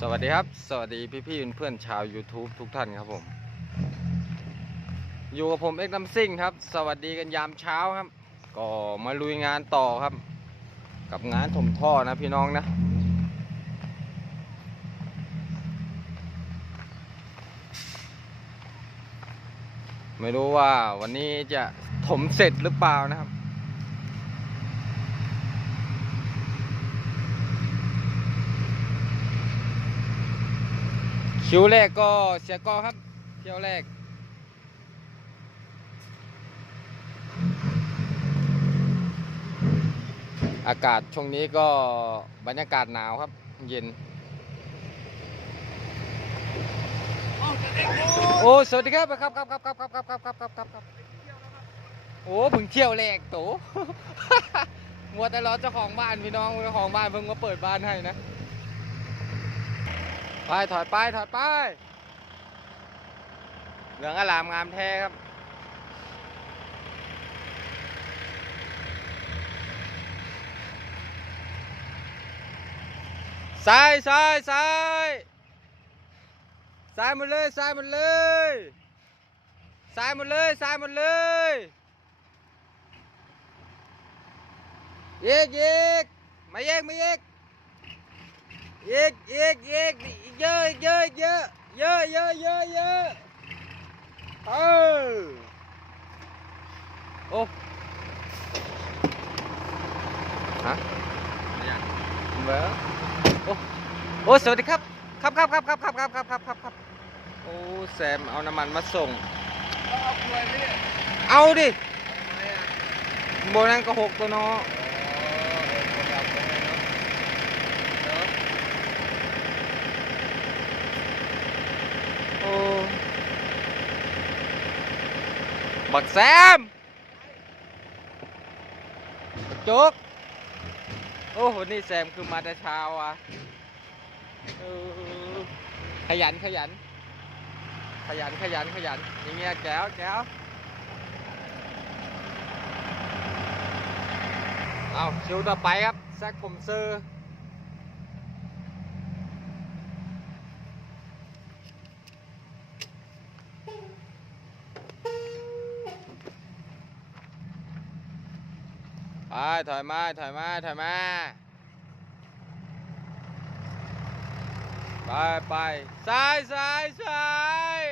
สวัสดีครับ สวัสดีพี่พี่ๆเพื่อนชาว YouTube ทุกท่านครับผม อยู่กับผมเอ็กซ์ดัมซิ่งครับ สวัสดีกันยามเช้าครับ ก็มาลุยงานต่อครับ กับงานถมท่อนะพี่น้องนะไม่รู้ว่าวันนี้จะถมเสร็จหรือเปล่านะครับ คิวแรกก็เสียกอครับเที่ยวแรก อากาศช่วงนี้ก็บรรยากาศหนาวครับ เย็น โอ้ สวัสดีครับครับครับครับครับครับครับครับครับครับครับครับโอ้เพิ่งเที่ยวแรกโตมัวแต่รอเจ้าของบ้านพี่น้องเจ้าของบ้านเพิ่งมาเปิดบ้านให้นะ ไปถอยไปถอยไป เหลืองอลามงามแท้ครับ ซ้ายซ้ายซ้ายซ้ายหมดเลยซ้ายหมดเลยซ้ายหมดเลยซ้ายหมดเลยเยกเยกมาเยกมาเยก อีกอีกอีกอีกเยอะอีกเยอะอีกเยอะเยอะเยอะเยอะเยอะเออโอ้ฮะเบอร์โอ้โอ้สวัสดีครับ ครับครับครับครับครับครับครับครับครับโอ้แซมเอาน้ำมันมาส่ง เอากล้วยไหมเนี่ยเอาดิทำไมอะโบนั่นก็หกตัวเนาะ อ๋อเออคนดั บักแซมจุกโอ้วันนี้แซมคือมาแต่เช้าอะขยันขยัน ขยันขยันขยัน อย่างเงี้ยแก้วแก้วเอาคิวต่อไปครับแซกผมซื้อ ไปถอยมาถอยมาถอยมาไปไปซ้ายซ้ายซ้าย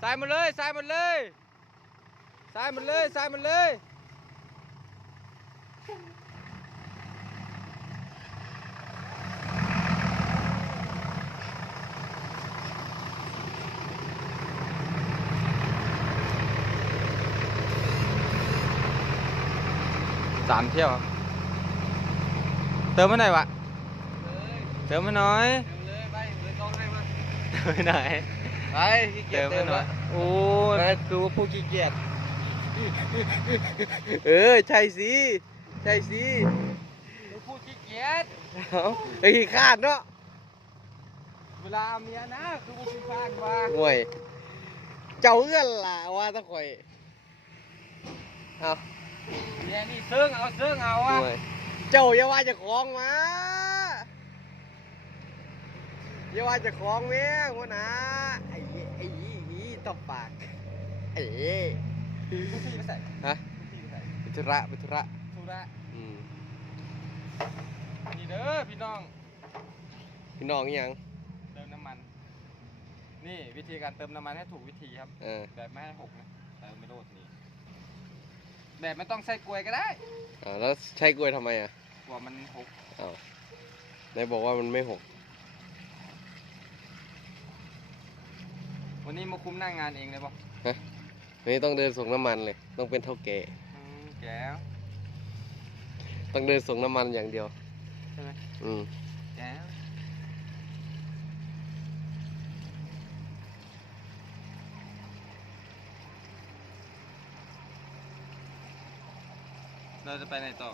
ซ้ายหมดเลยซ้ายหมดเลยซ้ายหมดเลยซ้ายหมดเลย สามเที่ยวครับ เติมมาหน่อยวะเลยเติมมาหน่อยเร็วเลยไปเลยต้องให้มาเติมมาหน่อยไปขี้เกีเติยจมเติมามหน่อละยโอ้คือว่าผู้ขี้เกียจ เออ ใช่สิ ใช่สิคือผู้ขี้เกียจเอาไอ้ขี้ขาดเนาะ เวลาเอาเมียนะคือผู้ขี้พลาดมาห่วยเจ้าเอื้อนล่ะว่าตะข่อย เอา เมียนี่ซึ้งเอาซึ้งเอาอะห่วยเจ้าอย่าว่าจะคล้องมาอย่าว่าจะคล้องแม่หัวหนะไอ้ยี่ไอ้ยี่ยี่ตบปากไอ้ยี่ผู้ขี้ไปใส่ฮะผู้ขี้ไปใส่ไปธุระไปธุระธุระอืมนี่เด้อพี่น้อง พี่น้องอิหยังเติมน้ำมัน นี่วิธีการเติมน้ำมันให้ถูกวิธีครับ เออ แบบไม่ให้หกนะเติมไม่โดดนี่ แบบไม่ต้องใส่กลวยก็ได้อ่าแล้วใช้กล้วยทำไมอะกลัวมันหกอ้าวไหนบอกว่ามันไม่หกวันนี้มาคุมหน้างานเองเลยป่ะวันนี้ต้องเดินส่งน้ำมันเลย ต้องเป็นเท่าแก่อืมแก้วต้องเดินส่งน้ำมันอย่างเดียว ใช่ไหม อืม แก้ว เราจะไปไหนต่อ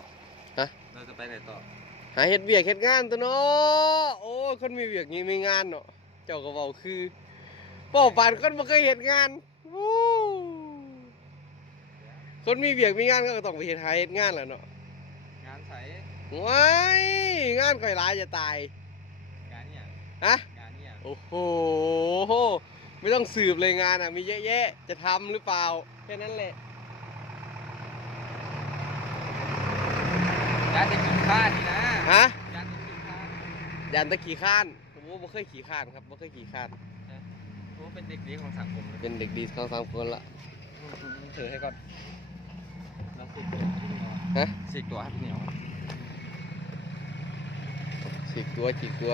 ฮะ เราจะไปไหนต่อหาเฮ็ดเวียกเฮ็ดงานตัวเนาะโอ้ยคนมีเวียกนี้มีงานเนาะเจ้าก็เว้าคือเป้าปานคนบ่เคยเฮ็ดงานวู้คนมีเวียกมีงานก็ต้องไปเฮ็ดหาเฮ็ดงานแหละเนาะงานไสว้ายงานข่อยหลายจะตายงานเนี่ยฮะงานเนี่ยโอ้โหไม่ต้องสืบเลยงานอะมีเยอะแยะจะทำหรือเปล่าแค่นั้นแหละ งานจะกินข้าวนี่นะฮะงานจะกินข้าวยันตะขี่ข้านผมว่าไม่เคยขี่ข้านครับไม่เคยขี่ข้านโอ้เป็นเด็กดีของสังคมเลยเป็นเด็กดีสองสามคนละถือให้ก่อนแล้วสิกตัวที่เหนียวฮะสิกตัวให้พี่เหนียวฉีกตัวฉีกตัว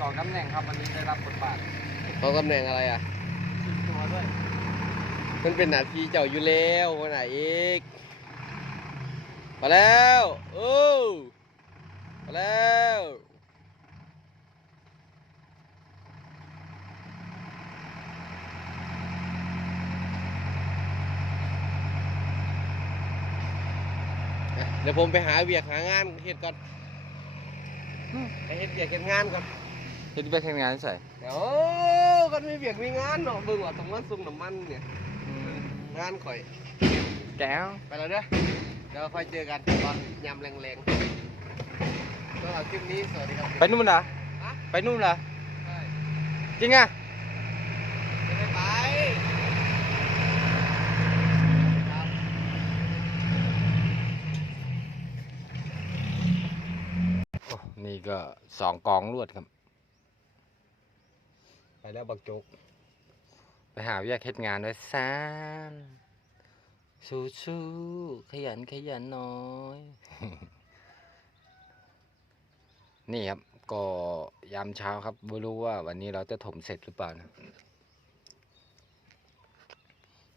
สองตำแหน่งครับวันนี้ได้รับบทบาทเขาตำแหน่งอะไรอะสิกตัวด้วย มันเป็นหน้าที่เจ้าอยู่แล้ววันไหนอีก มาแล้วโอ้มาแล้วอะเดี๋ยวผมไปหาเวียกหางานเฮ็ดก่อนไปเฮ็ดเวียกเฮ็ดงานก่อนเฮ็ดไปแข่งงานใส่เดี๋ยวกันมีเวียกมีงานเนาะเบิ่งว่าตรงนั้นซุ่มน้ำมันเนี่ยงานข่อย แก้วไปแล้วเด้อ เดี๋ยวค่อยเจอกันตอนยำแรงๆสำหรับคลิปนี้สวัสดีครับไปนู่นเหรอฮะไปนู่นเหรอใช่จริงอะไม่ได้ไปครับโอ้นี่ก็สองกองรวดครับ ไปแล้วบักจุกไปหาวิทยาเฮ็ดงานด้วยซาน สู้สู้ขยันขยันน้อย นี่ครับ ก็ยามเช้าครับไม่รู้ว่าวันนี้เราจะถมเสร็จหรือเปล่านะ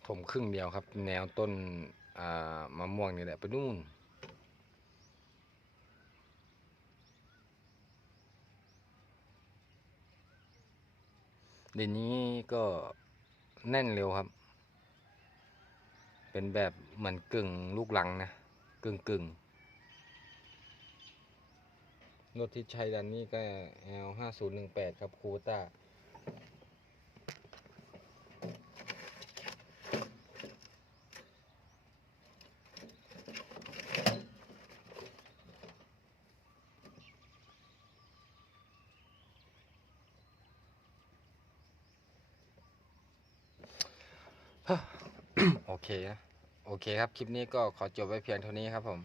ถมครึ่งเดียวครับ แนวต้นมะม่วงนี่แหละไปนู่นดินนี้ก็แน่นเร็วครับ เป็นแบบเหมือนกึ่งลูกหลังนะกึ่งกึ่งรถที่ใช้ดันนี้ก็ L ห้าศูนย์หนึ่งแปดครับคูต้า โอ เคนะโอเคครับ คลิปนี้ก็ขอจบไว้เพียงเท่านี้ครับผม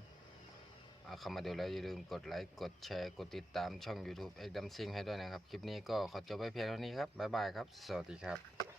เเข้ามาดูแล้วอย่าลืมกดไลค์กดแชร์กดติดตามช่อง YouTube เอ็กดัมซิงให้ด้วยนะครับ คลิปนี้ก็ขอจบไว้เพียงเท่านี้ครับบ๊ายบายครับ สวัสดีครับ